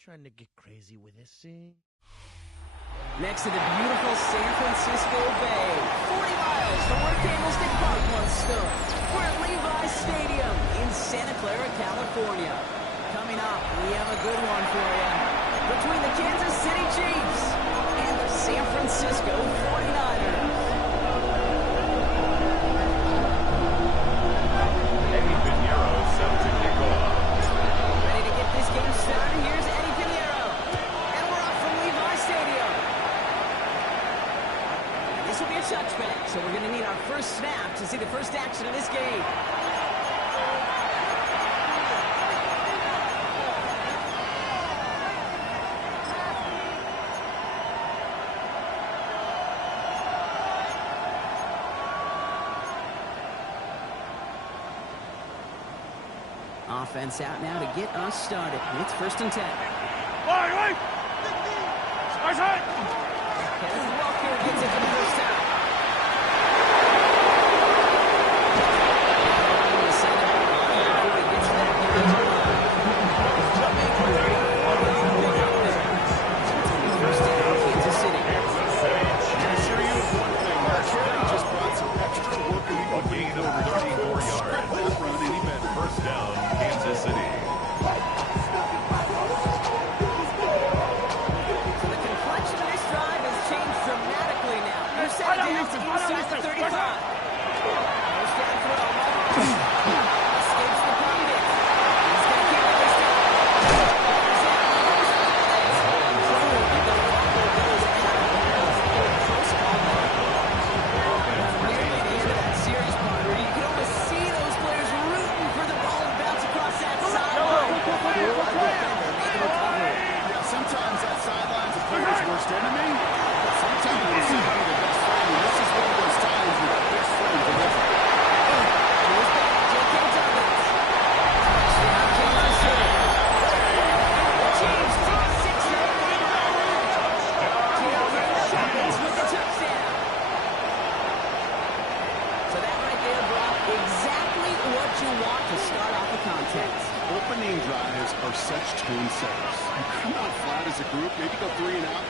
trying to get crazy with this scene? Next to the beautiful San Francisco Bay, 40 miles from where Candlestick Park once stood. We're at Levi's Stadium in Santa Clara, California. Coming up, we have a good one for you. Between the Kansas City Chiefs and the San Francisco 49ers. Eddie Pinheiro set to kick off. Ready to get this game started? Here's Eddie Pinheiro. And we're off from Levi's Stadium. This will be a touchback, so we're going to need our first snap to see the first action of this game. Offense out now to get us started. It's 1st and 10. Wait! Kenneth Walker gets it for the first down. Before he gets to that first down, Kansas City. I assure you of one thing, Mark Carey just brought some extra work and a gain of 34 yards. First down, Kansas City. So the complexion of this drive has changed dramatically now. They're set down to inside the 35. First down throw. Escapes the pocket. He's going to keep it this time. Nearly the end of that series, Potter. You can almost see those players rooting for the ball to bounce across that sideline. Yeah, sometimes that sideline's a player's worst enemy, but sometimes it's the best friend, and this is one of those times where the best friend delivers. Here's back, J.K. Dobbins. Touchdown, Kansas City. The Chiefs take a 6-0 lead. J.K. Dobbins with the touchdown. So that right there, Brock, exactly what you want to start off the contest. Opening drives are such tone setters. You come out flat as a group, maybe go 3 and out.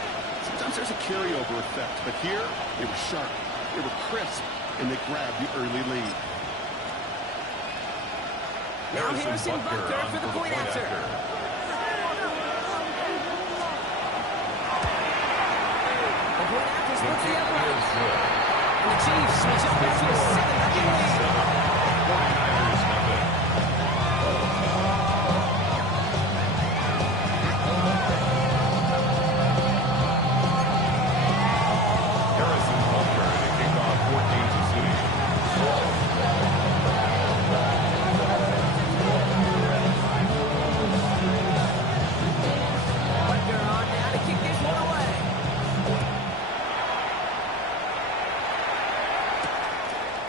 Sometimes there's a carryover effect, but here they were sharp, they were crisp, and they grabbed the early lead. Now Harrison Butker for the point after. The point after splits the other way. And the Chiefs switch up back to a 7-0 lead. 49ers nothing. Harrison Butker to kick off 14-0. Butker on now to kick this one away.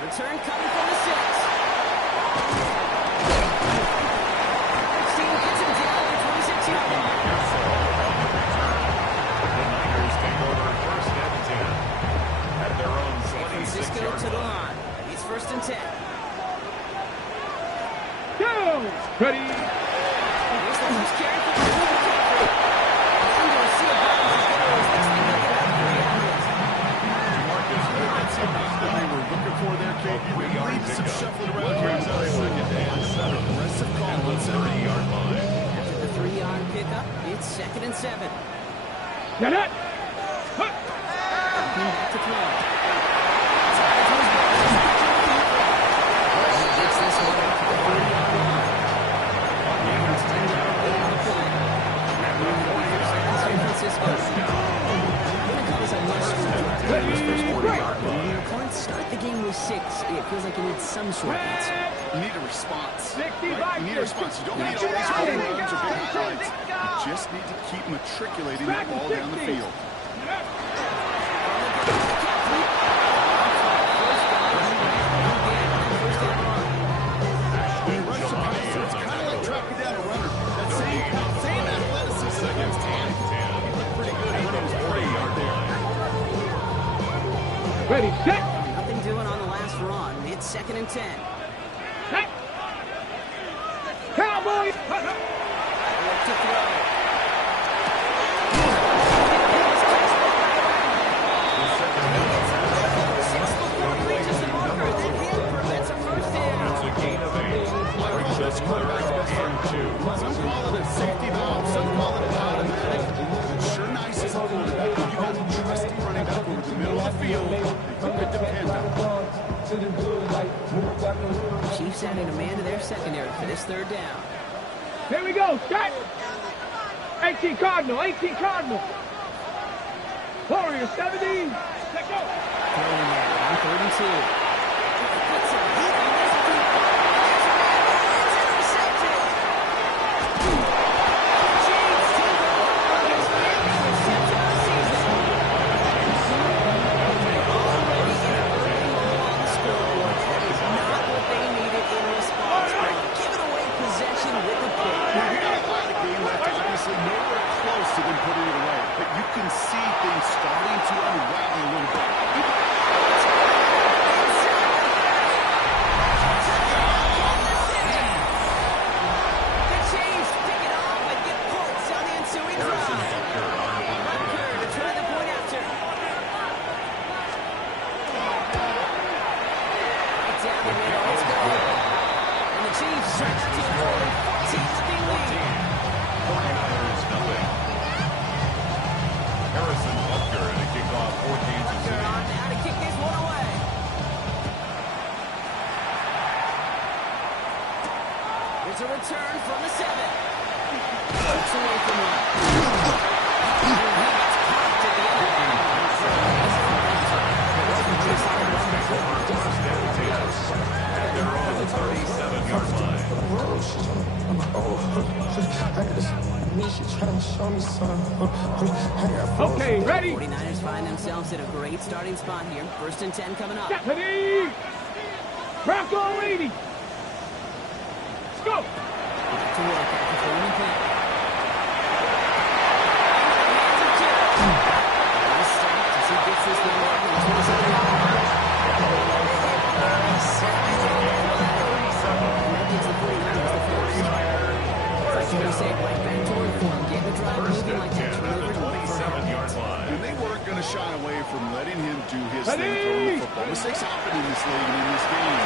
Return coming from the 6. Next team gets him down at the 26-yard line. The Niners take over 1st and 10 at their own San Francisco 26-yard to the line. line. It's 1st and 10. Ready. Here's the first carry for Christian McCaffrey. And Garcia Barnes is going to his next thing looking at 3 yards. Marcus Lawrence That's what they were looking for there, Kate. We need some shuffling around here. Aggressive call on 30-yard line. After the 3-yard pickup, it's 2nd and 7. Get it. Back to throw. He gets this one up to the 40-yard line. It's 10 down, 8 on the play. San Francisco. Going to call this a must-win drive this first 40-yard line. Your points start the game with 6. It feels like you need some sort of answer. You need a response. 65 Right? You need a response. You don't need all these home runs or big highlights. You just need to keep matriculating that ball down the field. When he runs the passer, it's kind of like tracking down a runner. That same athleticism against hand. He looked pretty good. He was 40-yard there. Ready, set. Nothing doing on the last run. It's 2nd and 10. Cowboys. Look to throw. Chiefs adding a man to their secondary for this third down. Here we go. Set. 18 Cardinal. 18 Cardinal. Warrior 70. Let's go. Throwing there on 32. Puts some heat on this deep ball. It's intercepted. James Tebow, his fifth interception of the season. Already in an early hole on the scoreboard. That is not what they needed in response. Giving away possession with the pick. Now, you got a lot of game left, obviously nowhere close to them putting it away. But you can see things starting to unravel a little bit. The Chiefs pick it off and get points on the ensuing drive. Butker to try the point after. Right down the middle. Let's go. And the Chiefs stretch to an early 14-0 lead. 49ers nothing. Harrison Butker to kick off for Kansas They're City. on now to kick this one away. There's a return from the 7. Looks away from one. And he gets popped at the end. At their own 37-yard line. Okay, ready. 49ers find themselves at a great starting spot here. 1st and 10 coming up. Stephanie. Bronco 80. Let's go. To work after throwing and pick. He's stopped as he gets this one back in the 27-yard line. That gives the 49ers the first. Like you say, right back toward form. Getting the drive moving like that. Delivered one for him. 27-yard line. And they weren't going to shy away from letting him do his thing throwing the football. Mistakes happen in this league and in this game.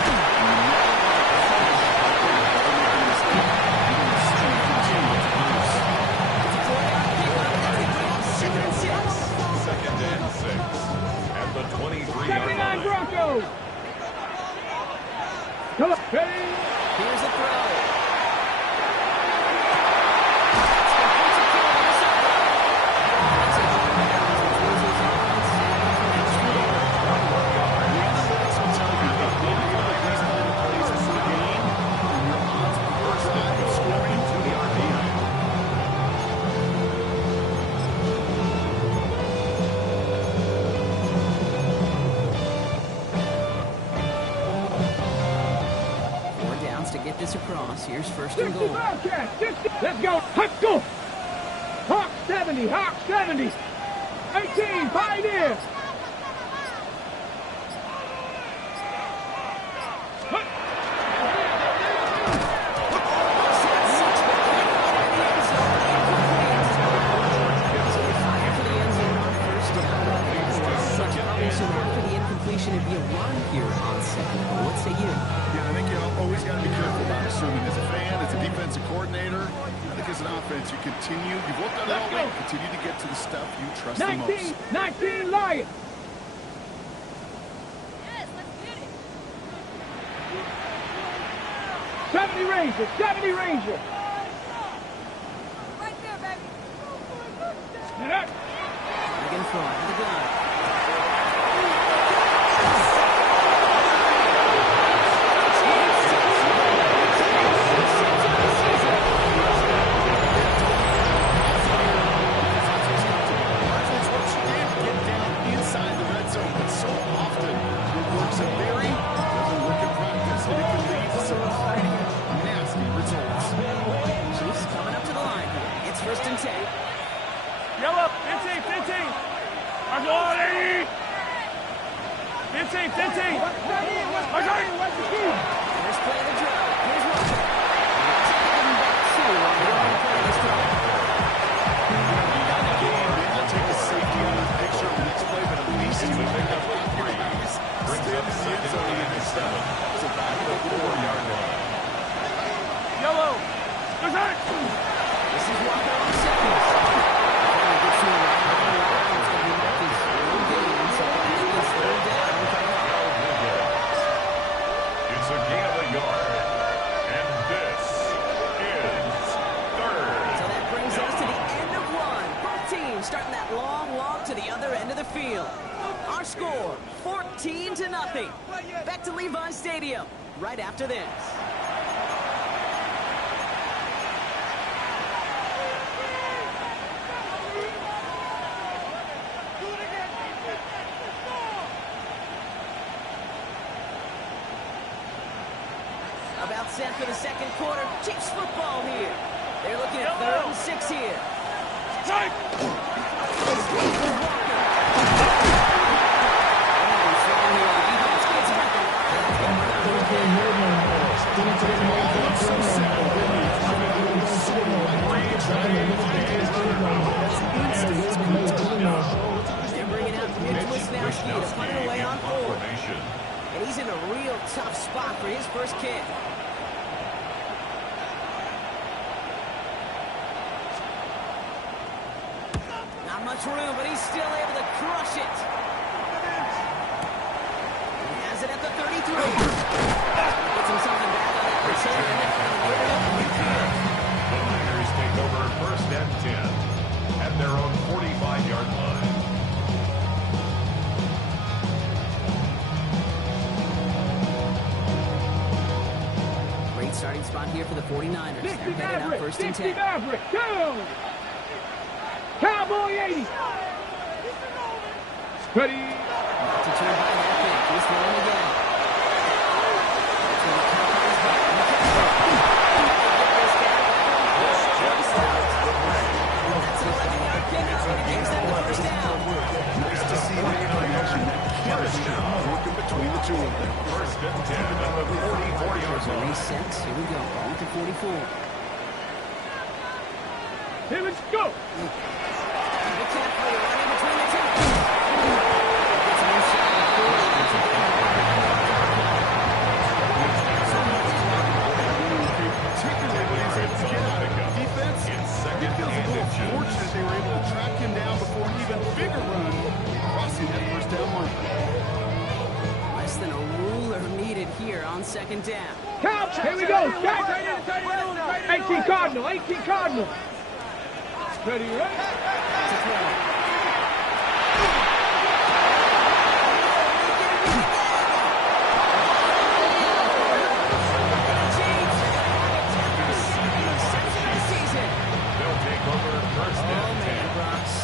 Second and 6. At the 23-yard 79 line. Broncos. Come on. Ready. Here's a throw. This across. Here's 1st and 60 goal. Bobcats. 60. Let's go. Let's go. Hawk 70. Hawk 70. 18 Pioneers. It'd be a run here on 2nd. What say you? Yeah, I think you always got to be careful about assuming as a fan, as a defensive coordinator. I think as an offense, you've worked on it all week. Continue to get to the stuff you trust the most. 19 Lions. Yes, let's get it. 70 Rangers. 70 Rangers. Right there, baby. Get up. Again, throw out the gun. Yellow, 15, 15. Argolini. 15, 15. Argolini, what's the key? First play of the drive. Here's Walker. Taking back 2 on the wrong play of this drive. Take a safety out of the picture for next play, but at least It's a pickup of 3. Brings up 2nd and 7. At the 4-yard line. Yellow. There's it. This is Walker on 2nd. Finally gets to the right on the line. It's going to be Marcus early game. So it's 3rd down. It's a gain of a yard team starting that long walk to the other end of the field. Our score, 14-0. Back to Levi Stadium right after this. About set for the second quarter. Chiefs football here. They're looking at 3rd and 6 here. They're bringing out Mitch Wisnowski to punt it away on 4. And he's in a real tough spot for his first kick. Not much room, but he's still able to crush it. He has it at the 33. Gets him something back on that return. The Niners take over 1st and 10 at their own 45-yard line. Great starting spot here for the 49ers. They're headed out 1st and 10. Maverick, go! Cowboy 80. Ready. To turn by halfback. He's throwing again. That's an 11-yard pickup, and it gives them the first down. Nice to see that connection, that chemistry working between the two of them. 1st and 10 at the 44-yard line. Resets. Here we go. Ball to 44. Here, let's go. Carefully running between the two. Gets him inside the 40. Particularly when he's able to get out of defense. It feels a little fortunate they were able to track him down before an even bigger run crossing that first down marker. Less than a ruler needed here on 2nd down. Couch, here we go. 18 Cardinal, 18 Cardinal. Ready, ready. They'll take over 1st and 10.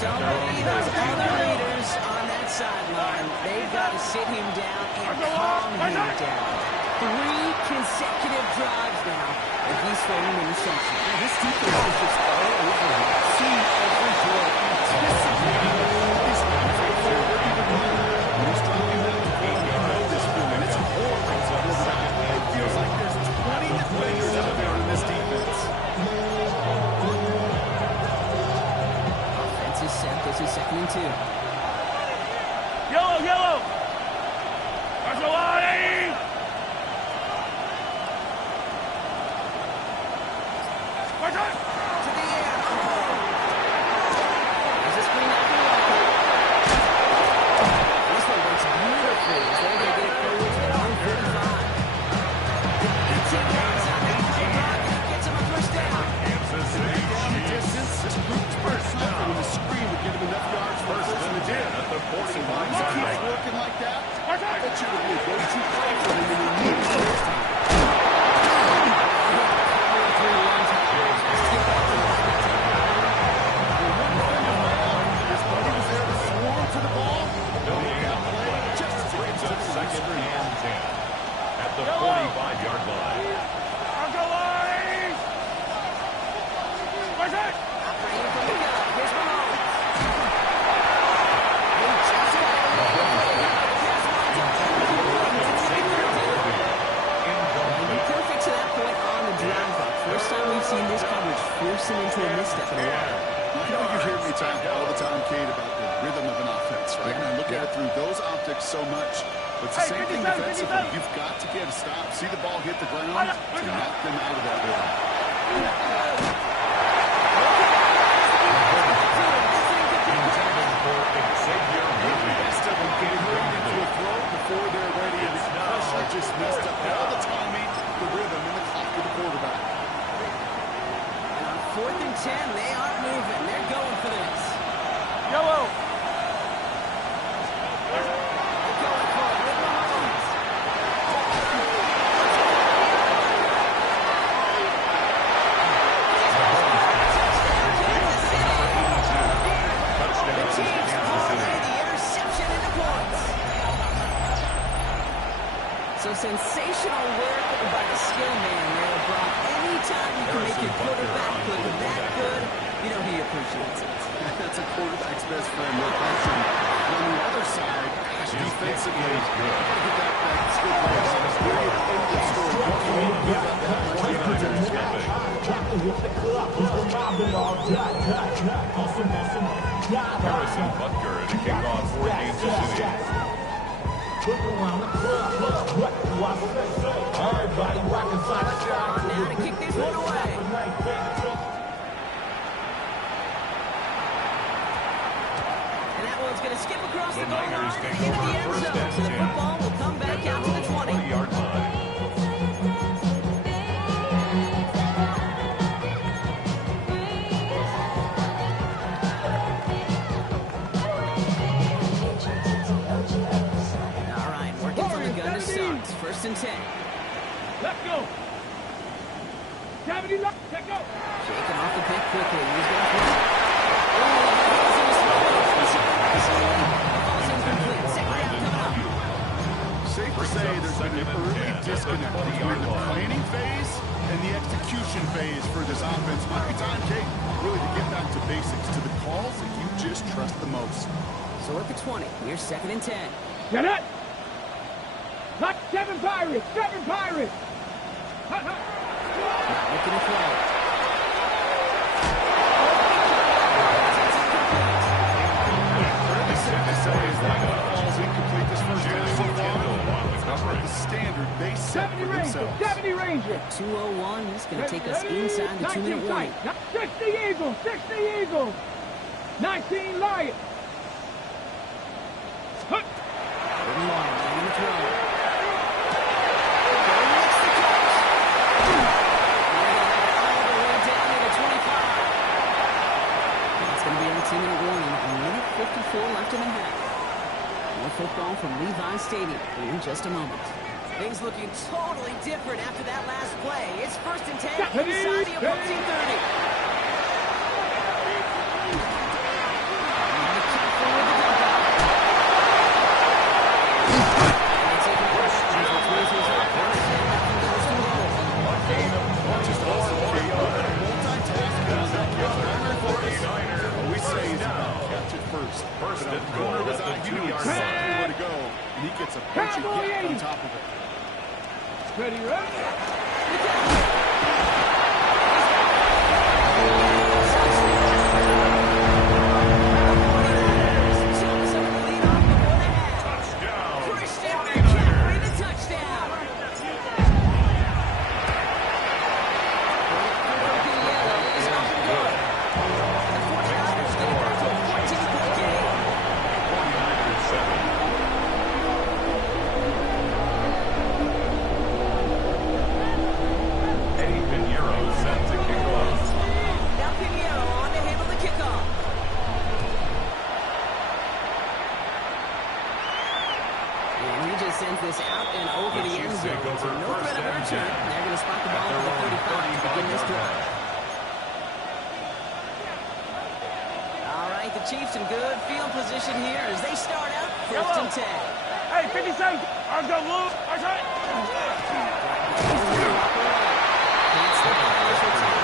Somebody, those other leaders on that sideline, they've got to sit him down and calm him down. 3 consecutive drives now, and he's throwing interception. This defense is just all over him. Seeing every throw, anticipating these he's dropping them to 8 yards this point. It's a horrible quarterback. It feels like there's 20 defenders out there on this defense. Offense is set. This is 2nd and 2. Yellow, yellow. Barcelona. To the air. There's a screen out for Walker. This one works beautifully as they're going to get it forward to their own 35. 18 yards out there for the block, and it gets him a first down. Kansas City Chiefs. This group's first down when the screen would give him enough yards for First first and and 10. 10 at the 45-yard He keeps line. working like that. That should be a go-to play for him in the need first time. His buddy was there to swarm to the ball. No gain on the play. Brings up 2nd and 10 at the 45-yard line. Operating from the gun. Here's Mahomes. Perfect to that point on the drive. First time we've seen this coverage force him into a misstep in a while. You know, you hear me talk all the time, Kate, about the rhythm of an offense, right? And I look at it through those optics so much. But it's the same thing defensively. You've got to get a stop, see the ball hit the ground, to knock them out of that rhythm. Intended for Xavier Worthy. Best of them getting ready to do a throw before they're ready. And the pressure just messed up all the timing, the rhythm, and the clock of the quarterback. And on 4th and 10, they aren't moving. They're going for this. Sensational work by the skill man there, Brock. Anytime you can make your quarterback look that good, you know he appreciates it. That's a quarterback's best friend, no question. And on the other side, gosh, defensively, you got to get that skill player on his way. End of story. What can you do about that 29 Harrison Butker to kick off for Kansas City. Now to kick this one away. And that one's going to skip across the goal line and into the end zone. So the football will come back out to the 20-yard line. All right, working from the gun to start. First and 10. Let's go. 70 left. Let's go. Shaking off the pick quickly. He's going to throw. Oh, he's in the Safe to say there's been an early disconnect between the planning phase and the execution phase for this offense. Might be time, Kate, really to get back to basics, to the calls that you just trust the most. So at the 20, here's second and 10. Get it. Not 7 Pirates. 7 Pirates. Not looking to throw. Safe to say is that falls incomplete this first half so far. The standard they set 70 for Ranger. themselves. 70 Ranger. 2:01. This is going to take us inside the 2-minute warning. 60 Eagles. 60 Eagles. 19 Lions. Third and long. Laying the throw. Going to be on a 2-minute warning. A minute 54 left in the half. More football from Levi Stadium in just a moment. Things looking totally different after that last play. It's first and 10 inside the opposing 30. First and goal at the 2-yard line. Where to go, and he gets a punchy hit on top of it. Ready, ready. Sends this out and over the end zone. So no threat of a return. They're going to spot the ball at the 35 to begin this drive. All right, the Chiefs in good field position here as they start out first and 10. Hey, 50 seconds. Arms up, Lou. Arms right. Can't slip up on this return.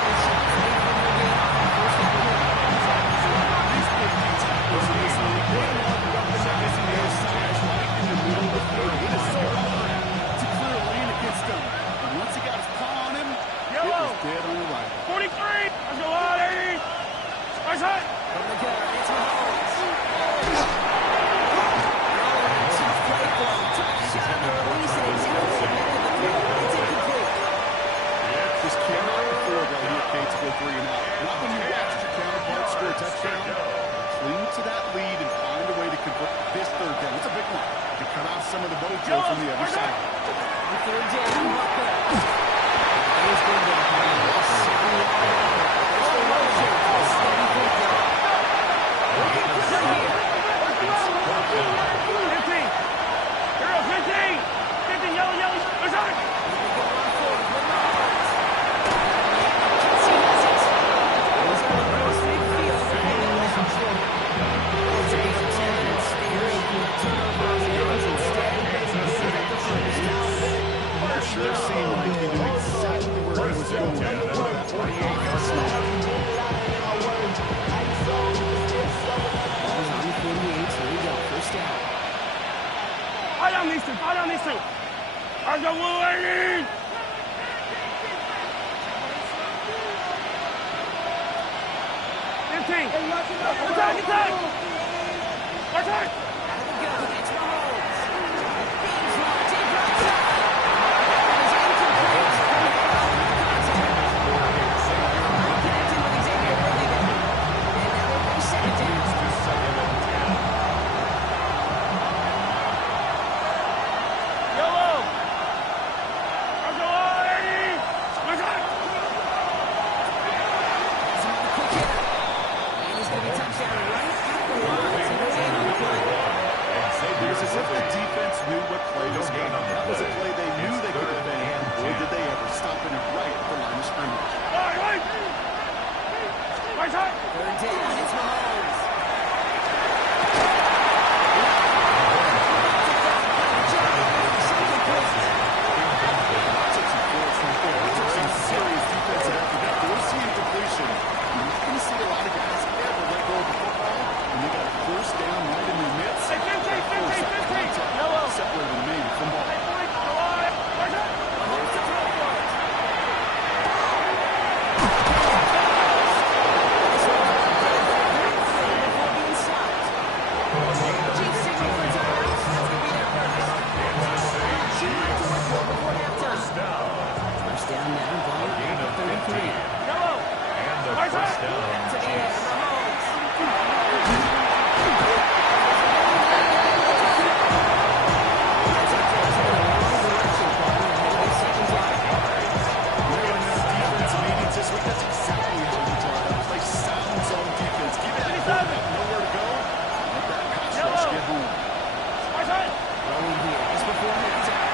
The Chiefs lead from the game on the first down. Once he got his paw on him, it was dead on the right. 43. Let's go on, 80. Arms right. From the gun, it's Mahomes. Tough play for him. Tough shot on the release, and he's able to make the throw. It's incomplete. Just cannot afford right here, Kate, to go 3 and out. Not when you watch your counterpart score a touchdown. Cling to that lead and find a way to convert this third down. It's a big one to cut off some of the mojo from the other side. On third down, Walker. There's good one. There's the motion. Steady football. Looking good here. 15. Girl, 15. 50, yellow. There's on it. Listen. I got 180. 15. Attack. Attack. Out we go. It's Mahomes. He's long, deep right side. That is incomplete. Connecting with Xavier Worthington. And now we're going to second down. Yellow. I got 180. Attack. That's another quick hitter. And he's going to be touchdown right at the line. So he's in on the play. It's as if the defense knew what play was coming. That was a play they knew they could defend. Boy, did they ever stopping it right at the line of scrimmage. Right. Right side. Third down. It's Mahomes. Some serious defensive effort. That forcing completion. You're not going to see a lot of guys ever let go of the football, and they got a first down right in their midst. Hey, 15. Yellow. Separated the man from ball. First down now, ball at 33. Yellow. And the first down. Back to the air, Mahomes. Defensive meetings this week, that's exactly how we draw it up. Play sound zone defense. Give it that nowhere to go. Let that pass rush get home. Right side. Rolling here, just before halftime.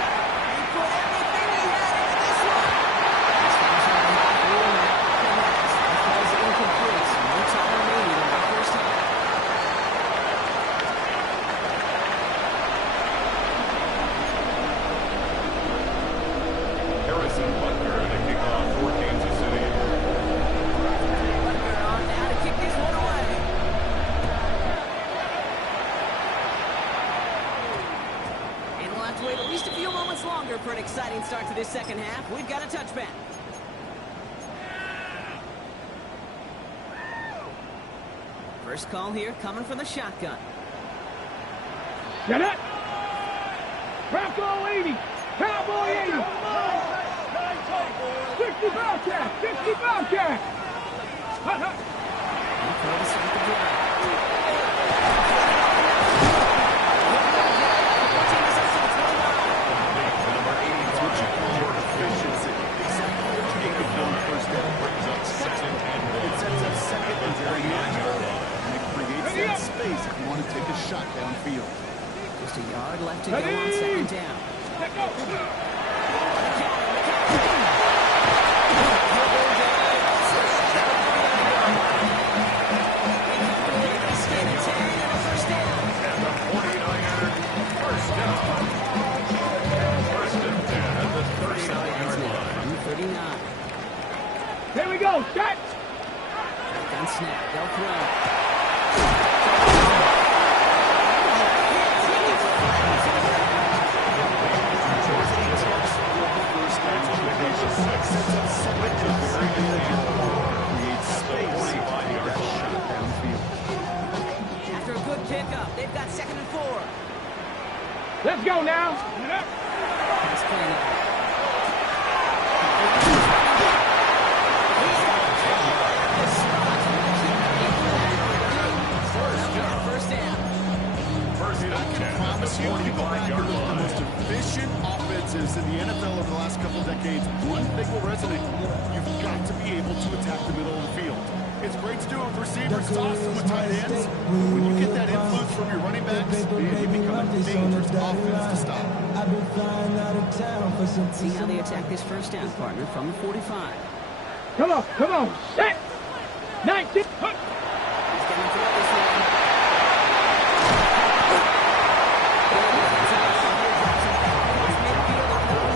He put everything he had into this one. He's finishing on the rule now. That was incomplete. So no time remaining in the first half. Harrison Butker to kick off for Kansas City. Butker on now to kick this one away. And we'll have to wait at least a few moments longer for an exciting start to this second half. We've got a touchback. First call here coming from the shotgun. Get it. Bronco 80. Cowboy 80. 60 Bobcat. 60 Bobcat. And throw to start the drive. Number 80, More efficiency. Exactly what you need on the first down. brings up second and It sets up second and very natural. And it creates that space if you want to take a shot downfield. Just a yard left to go on second down. Let go. And the 49er first down. First and 10 at the 39-yard line. From the 39. Here we go. Set. Gun snap. They'll throw. First down application sets up second to very natural. Creates space. 45-yard That line. shot downfield. After a good pickup, they've got second and 4. Let's go now. Pass play now. First down. First and 10 at the Promise you, you go back and 45-yard look at the line. most efficient offenses in the NFL over the last couple of decades. One thing will resonate. You've got to be able to attack the middle of the field. It's great to do it with receivers, toss them with tight ends. When you get that influence from your running backs, man, you become a dangerous offense to stop. See how they attack this first down, partner, from the 45. Come on. Set. 19. He's going to throw this one.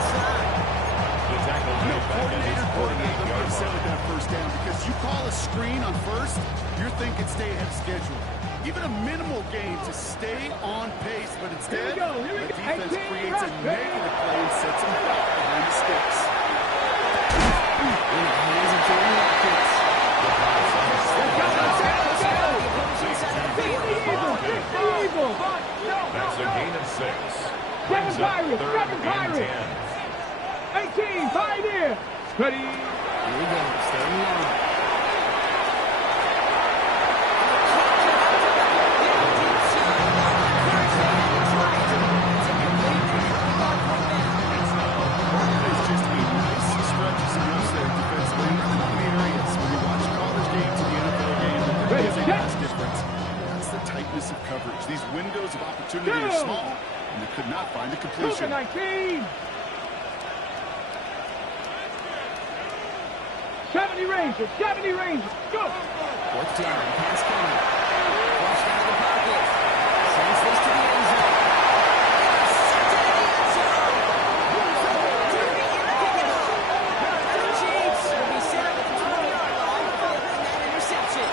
The tackle made back at his Coordinator 48-yard upset line. with that first down because you call a screen on first, you're thinking stay ahead of schedule. even a minimal gain to stay on pace, but instead, the defense creates a negative play and sets them back behind the sticks. In the hands of Jordan Watkins. That's a gain of 6. Seven Pirates, Third seven and Pirates. 10. 18, Pioneer. Ready. Here we go, starting long. It's just a nice stretch of some reps there defensively. In many areas, when you watch college games and the NFL game, there is a mass difference. That's the tightness of coverage. These windows of opportunity are small, and they could not find a completion. 19. 70 Rangers, 70 Rangers. Go. Fourth down, pass coming. Flushed out of the pocket. Sends this to the end zone. Sent it in the end zone. The Chiefs will be set up at the 20-yard line following that interception.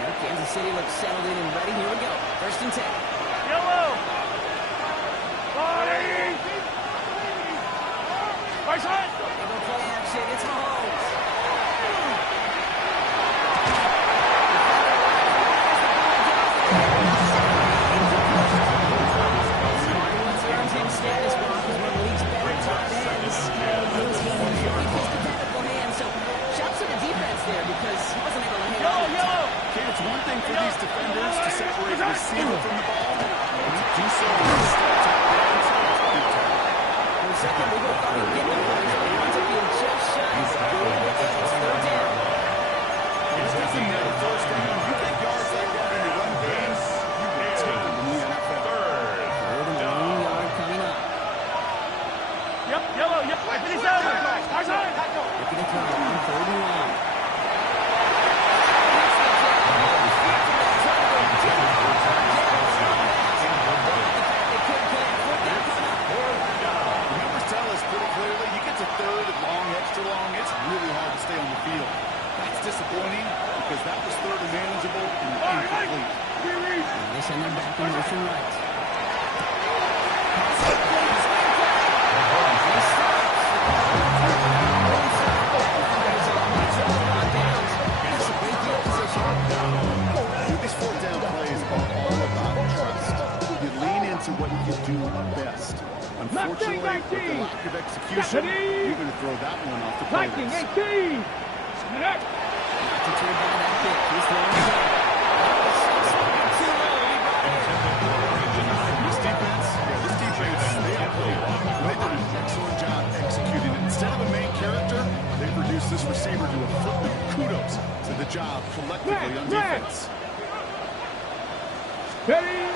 Now Kansas City looks settled in and ready. Here we go. First and 10. Yellow. They go play action. It's Mahomes. Earns him status mark as one of the league's better tight ends. Those hands, very physical hands. So shouts to the defense there because he wasn't able to hang on. Okay, it's one thing for these defenders to separate the receiver from the ball, and to do so with a step top down. For a second, we both thought he'd get the first, but he winds up being just shy. It's third down. It doesn't matter first down. You get yards like that in your run games, you will take them in the NFL. Third and 1 yard coming up. Yellow. 57. Looking to throw on third and 1. The numbers tell us pretty clearly, you get to third and long, extra long, it's really hard to stay on the field. That's disappointing because that was third and manageable and incomplete. And they send them back in motion right. These fourth down plays are all about trust. You lean into what you do best. Unfortunately, with the lack of execution, you're going to throw that one off the plate. 18. Not deterred by that kick. He's throwing it down. This defense, they've done an excellent job executing it. Instead of a main character, they've reduced this receiver to a footman. Kudos to the job collectively on defense. Ready.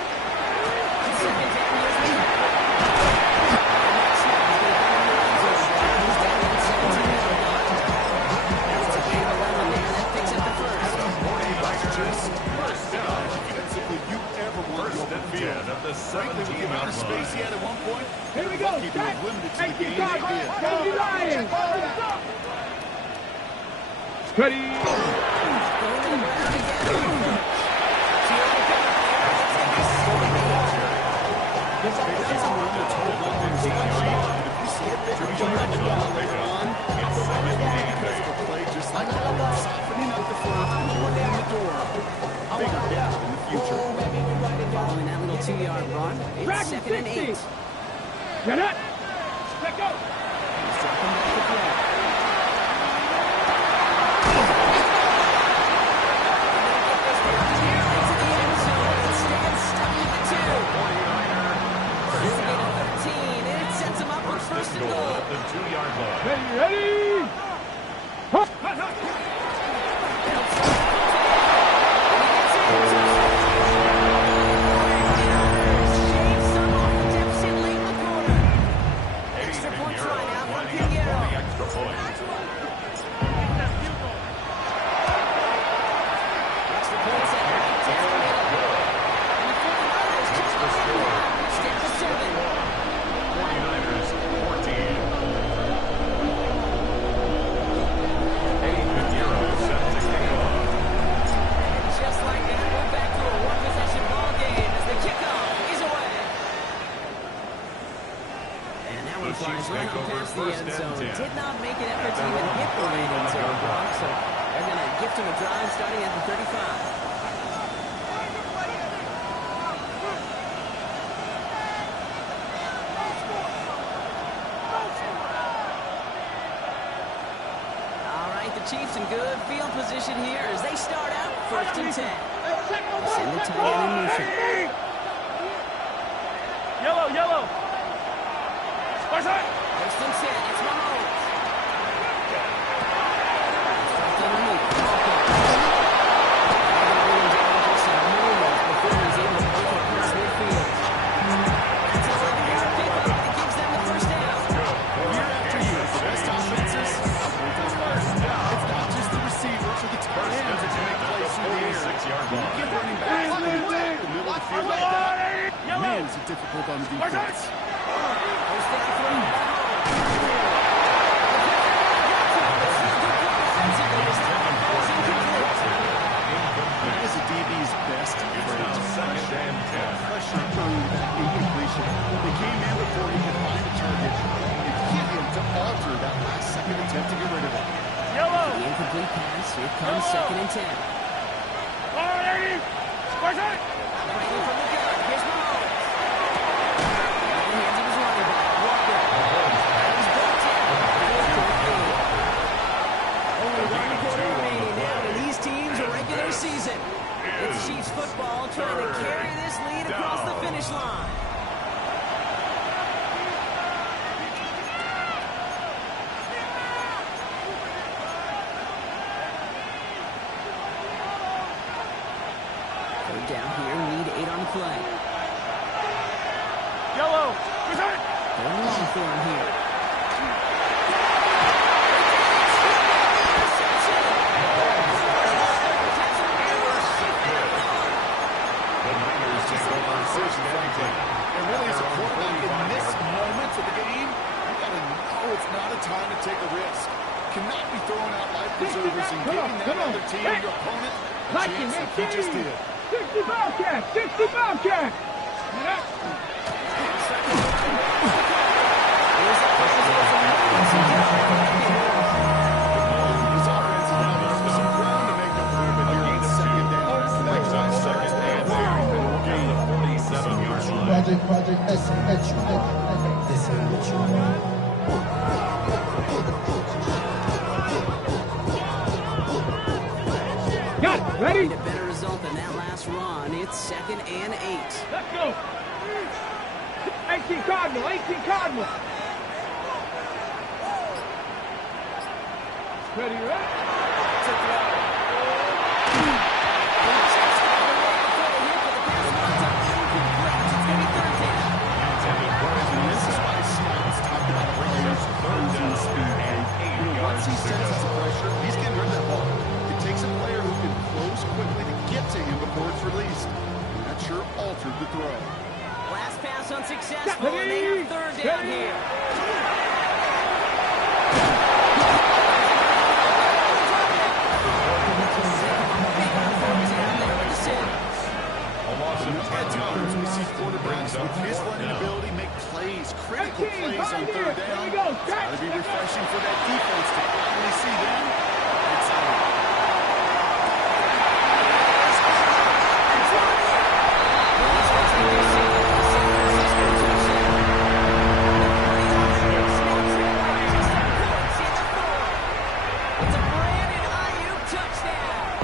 Of the Frankly, with the amount of space he had at one point, Here we go. lucky to have limited to the game they did. Lions. Ready. Just like that, softening up the front and opening the door. Bigger depth in the future. Following that little 2-yard run, it's second and 8. Get it. Let go. He's dropping back to throw. Into the end zone, instead stuck at the 2. He's made a 13, and it sets him up for first and goal. At the 2-yard line. Ready. Hut. a drive starting at the 35. All right, the Chiefs in good field position here as they start out 1st and 10. Send the tight end in motion. Yellow, yellow. First side. 1st and 10. It's Mahomes. Man, is it difficult on the defense. That is a DB's best friend. Pressure on that incompletion. They came in before he could find a target and hit him to alter that last-second attempt to get rid of it. Yellow. The incomplete pass. Here comes 2nd and 10. All right, first side. Operating from the gun. Here's Mahomes. In the hands of his running back, Walker. He's blocked in. Only 1 quarter remaining now in these teams' regular season. It's Chiefs football trying to carry this lead across the finish line. Third down here, need 8 on the play. Yellow. First side. Going long for him here. And really, as a quarterback in this moment of the game, you got to know it's not a time to take a risk. Cannot be throwing out life preservers and giving that other team, your opponent, a chance like he just did. 60 Bobcat! 60 Bobcat! His offense is now looking for some ground to make up a little bit here on 2nd down. Next on 2nd and 8. Gain of 47-yard line. Project Got it. Ready? A better result than that last run. It's 2nd and 8. Let's go. 18 Cardinal. 18 Cardinal. Ready, right? This is why Smart's talked about players closing speed. Once he senses the pressure, he's getting rid of that ball. It takes a player who can close quickly to get to him before it's released. And that sure altered the throw. Last pass unsuccessful, and they have 3rd down here. A loss of 10 At times, we see quarterbacks Brings up with his 4th running down. ability make plays, critical 13, plays on 3rd Here down. we go. It's got to be refreshing for that defense to finally see them. It's It's a Brandon Ayuk touchdown.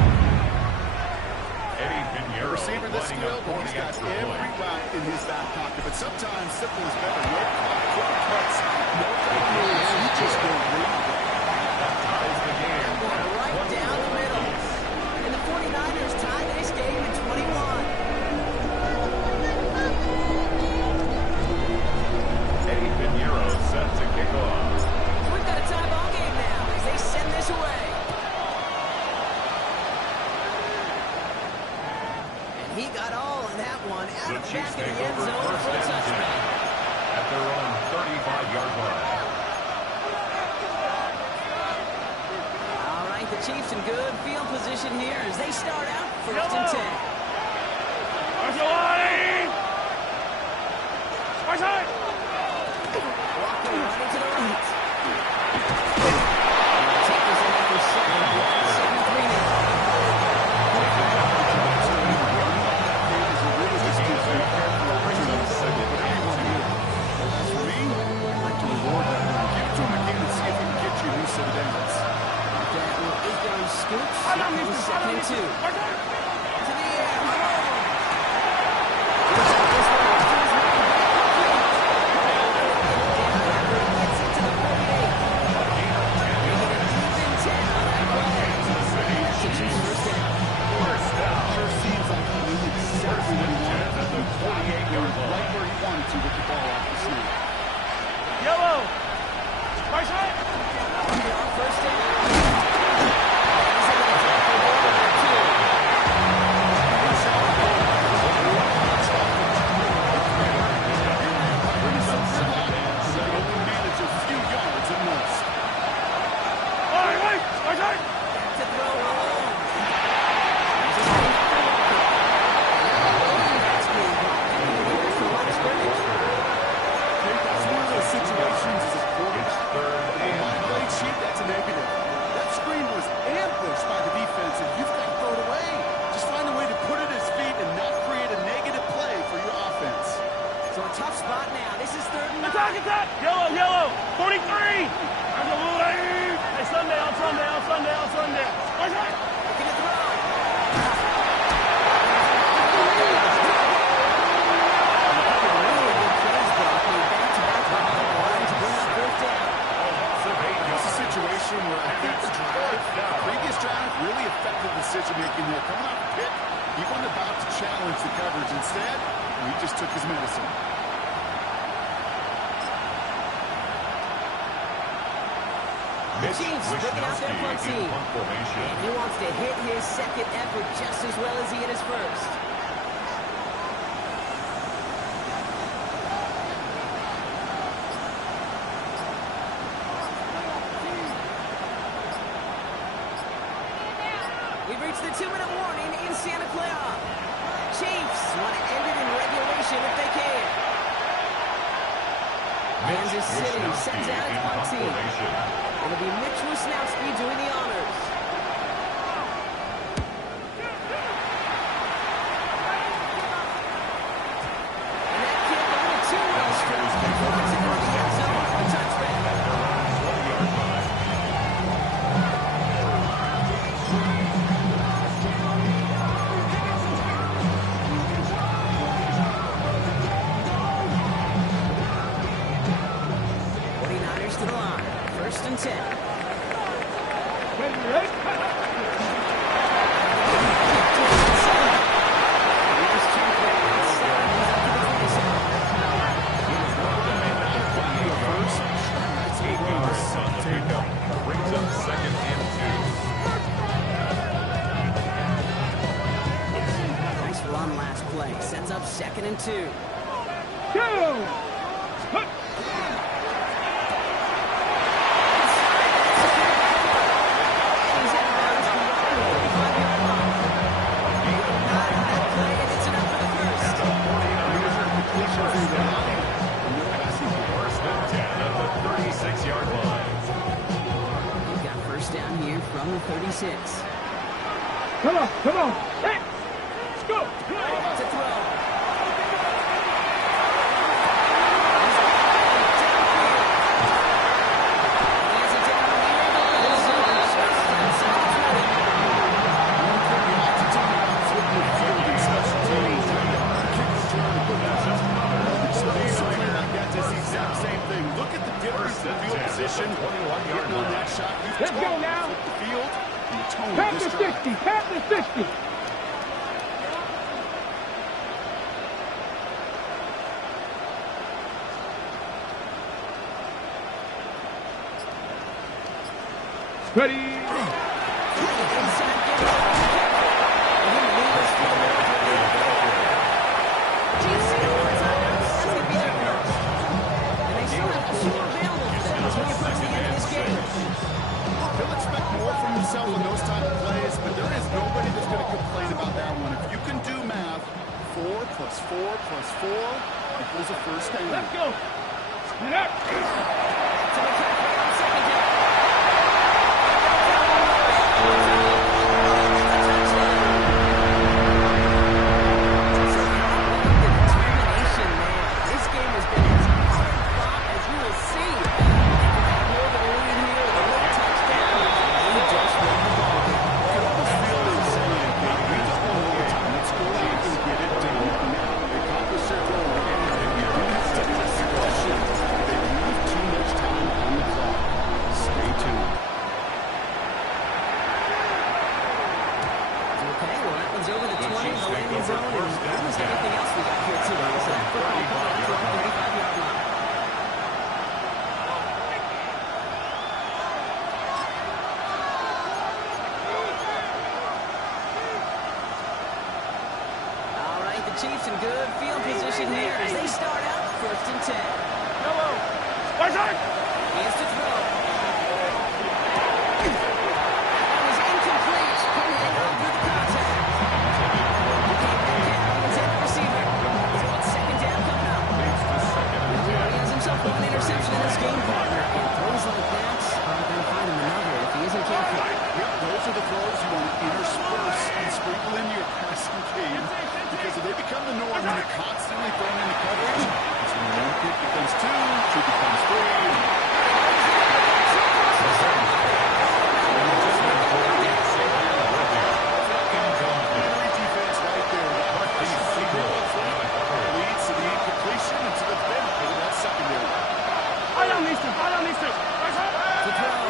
Eddie a Pinheiro receiver that's lining up skilled, for he's the got extra every point. route in his back pocket, but sometimes simple is better. No quick cuts, no quick moves. He just goes right. Ties the game at Right down the middle. And the 49ers tie this game at 21. Eddie Pinheiro set to kick off. We've got a tie ball game now as they send this away. And he got all of that one out The of the Chiefs back of take the end over zone 1st for a and 10 touchdown. at their own 35-yard line. All right, the Chiefs in good field position here as they start out 1st and 10. Marshall line. First side. Walker running to the right. Take this in for 7 3 now. scoops. Second and 2. To the air. Right where he wanted to with the ball off the snap. Yellow. Right side. First down. Manage a few yards at most. All right. Right side. To throw home. That's one of those situations as a quarterback. On my grade sheet, that's a negative. That screen was ambushed by the defense, and you've got to throw it away. Just find a way to put it at his feet and not create a negative play for your offense. So a tough spot now. This is 3rd and 9. Attack. Yellow. 43. I'm the lead. Hey, sundown. Right side. Looking to throw. It's a situation where I think the previous drive really affected decision-making here. Coming off the pit, he wasn't about to challenge the coverage. Instead, he just took his medicine. The Chiefs bringing out their punt team. And he wants to hit his second effort just as well as he hit his first. We've reached the 2-minute warning in Santa Clara. Chiefs want to end it in regulation if they can. Kansas City sends out its punt team. It'll be Mitch Wisnowski doing the honors. And that kick a little too well straight. Flies into the end zone for a touchback. To the line. 1st and 10. Brings up 2nd and 2. Nice run last play. Sets up 2nd and 2. From the 36. Come on. Hey, let's go. To throw. Look at the difference in field position. Getting on that shot. Let's go now. The field and the tone of Past this the drive. 60. Past the 60. Ready. They'll expect more from themselves in those type of plays, but there is nobody that's going to complain about that one. If you can do math, 4 plus 4 plus 4 equals a first down. Let's go. Get up. landing zone and almost everything else we got here, too. So that football ball down to our 35-yard line. All right, the Chiefs in good field position here as they start out 1st and 10. Yellow. Right side. Hands to throw. That was incomplete. Couldn't hang on through the contact. He came back down and hit the receiver. So it's 2nd down coming up. He already has himself one interception in this game, partner. And throws like that aren't going to find him another if he isn't careful. Yep, those are the throws you want to intersperse and sprinkle in your passing game. Because if they become the norm and you're constantly thrown into coverage, it's when one kick becomes two becomes three. Leads to the incompletion and to the benefit of that secondary. I don't miss it. Right side. To throw.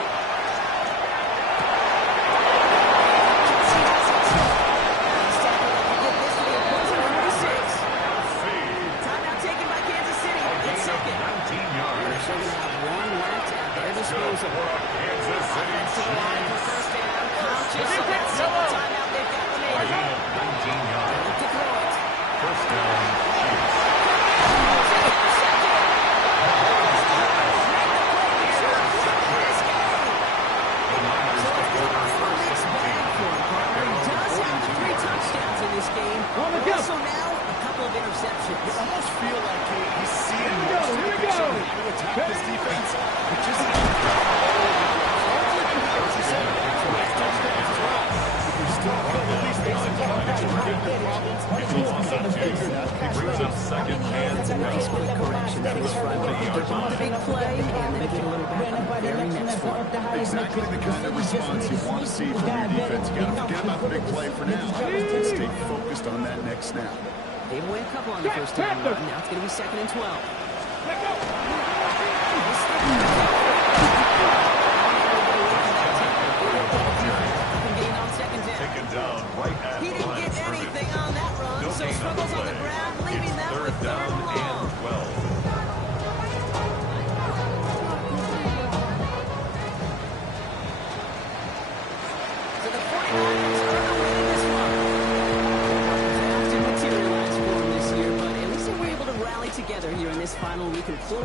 Timeout taken by Kansas City. It's 2nd. They're still going to have one left at their disposal. Offensive line for 1st down. Conscious of that single timeout they've got remaining. They look to throw it. First down, touchdowns in this game. Also now, a couple of interceptions. You almost feel like he's seeing most of the picture of how to attack this defense. But just as he said, nice touchdowns as well. If you're still at least facing problems, brings up 2nd and Nice quick correction for this front. The big play and then get a little back on the very next one. exactly the kind of response you want to see from your defense. You got to forget about the big play for now and stay focused on that next snap. Gave away a couple on the 1st down run. Now it's going to be 2nd and 12. taken down right at He didn't get anything on that run, so struggles on the ground, leaving them with 3rd and long. 12. So the 49ers are going to win this one. It didn't materialize for them this year, but at least they were able to rally together here in this final week and close